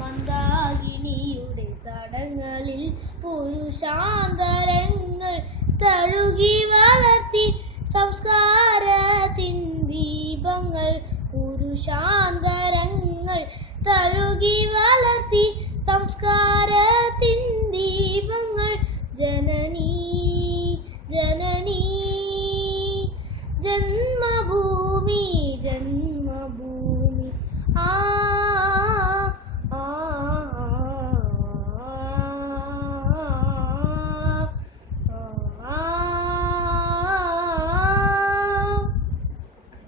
മന്ദാകിനിയുടെ തടങ്ങളിൽ പുരുഷാന്തരങ്ങൾ തഴുകി വളർത്തി സംസ്കാരത്തിൻ ദീപങ്ങൾ. പുരുഷാന്തരങ്ങൾ തഴുകി വളർത്തി സംസ്കാരത്തിൻ ദീപങ്ങൾ. ജനനീ ജനനീ ജന്മഭൂമി ജന്മഭൂമി. ആ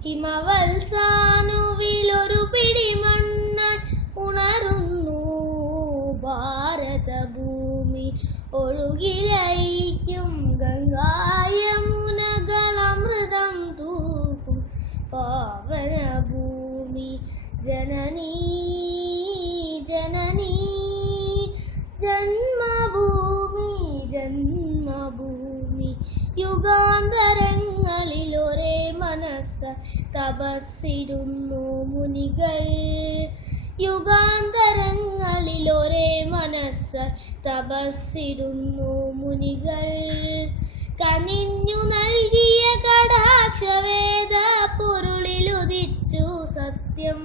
ഹിമവത്സാനുവിലൊരു പിടി മണ്ണായി ഉണരുന്നു ഭാരതഭൂമി. ഒഴുകിലയിക്കും ഗംഗായമുനകളമൃതം തൂക്കും പാവനഭൂമി. ജനനീ ജനനീ ജന്മഭൂമി ജന്മഭൂമി. യുഗാന്തരങ്ങളിൽ ഒരേ മനസ്സ് തപസ്സിരുന്നു മുനികൾ. യുഗാന്തരങ്ങളിൽ ഒരേ മനസ്സ് തപസ്സിരുന്നു മുനികൾ. കനിഞ്ഞു നൽകിയ കടാക്ഷവേദ പൊരുളിലുദിച്ചു സത്യം.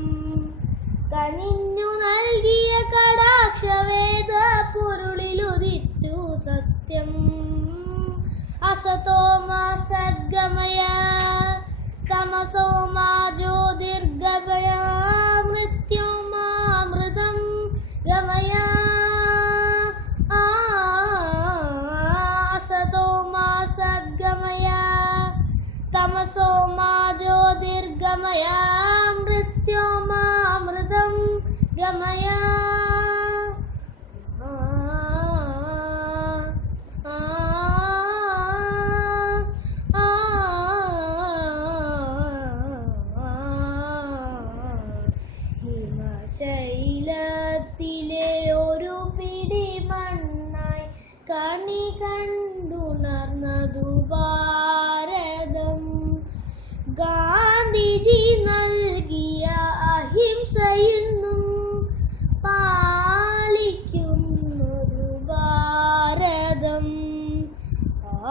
കനിഞ്ഞു നൽകിയ കടാക്ഷവേദ പൊരുളിലുദിച്ചു സത്യം. അസതോ മാ സദ്ഗമയ തമസോ മാ ജ്യോതിർഗമയ മൃത്യോമാമൃതം ഗമയ. അസതോ മാ സദ്ഗമയ തമസോ മാ ജ്യോതിർഗമയ മൃത്യോമാമൃതം ഗമയ. ശൈലത്തിലെ ഒരു പിടി മണ്ണായി കണി കണ്ടുണർന്നതു ഭാരതം. ഗാന്ധിജി നൽകിയ അഹിംസയെന്നും പാലിക്കുന്നൊരു ഭാരതം.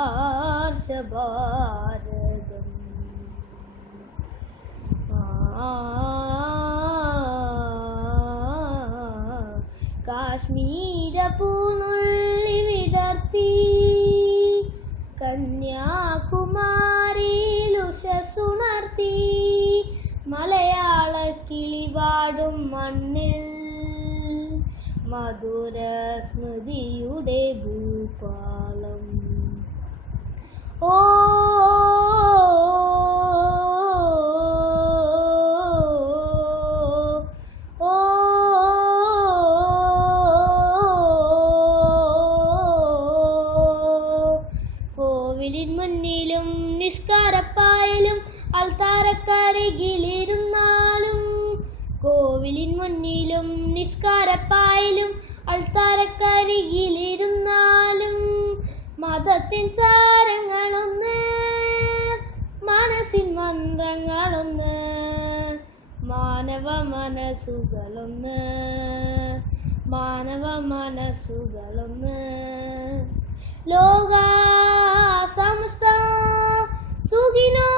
ആർഷഭാരതം. കാശ്മീര പൂനുള്ളി വിടർത്തി കന്യാകുമാരിയിൽ ഉഷസ്സുണർത്തി മലയാള കിളിപാടും മണ്ണിൽ മധുര സ്മൃതിയുടെ ഭൂപാളം. ഓ കോവിലിൻ മുന്നിലും നിസ്കാരപ്പായലും അൾത്താരക്കരികിലിരുന്നാലും. കോവിലിൻ മുന്നിലും നിസ്കാരപ്പായലും അൾത്താരക്കരികിലിരുന്നാലും മതത്തിൻ സാരങ്ങളൊന്ന് മനസ്സിൻ മന്ത്രങ്ങളൊന്ന് മാനവ മനസ്സുകളൊന്ന് മാനവ മനസ്സുകളൊന്ന്. ലോക സമസ്ത സുഖിനോ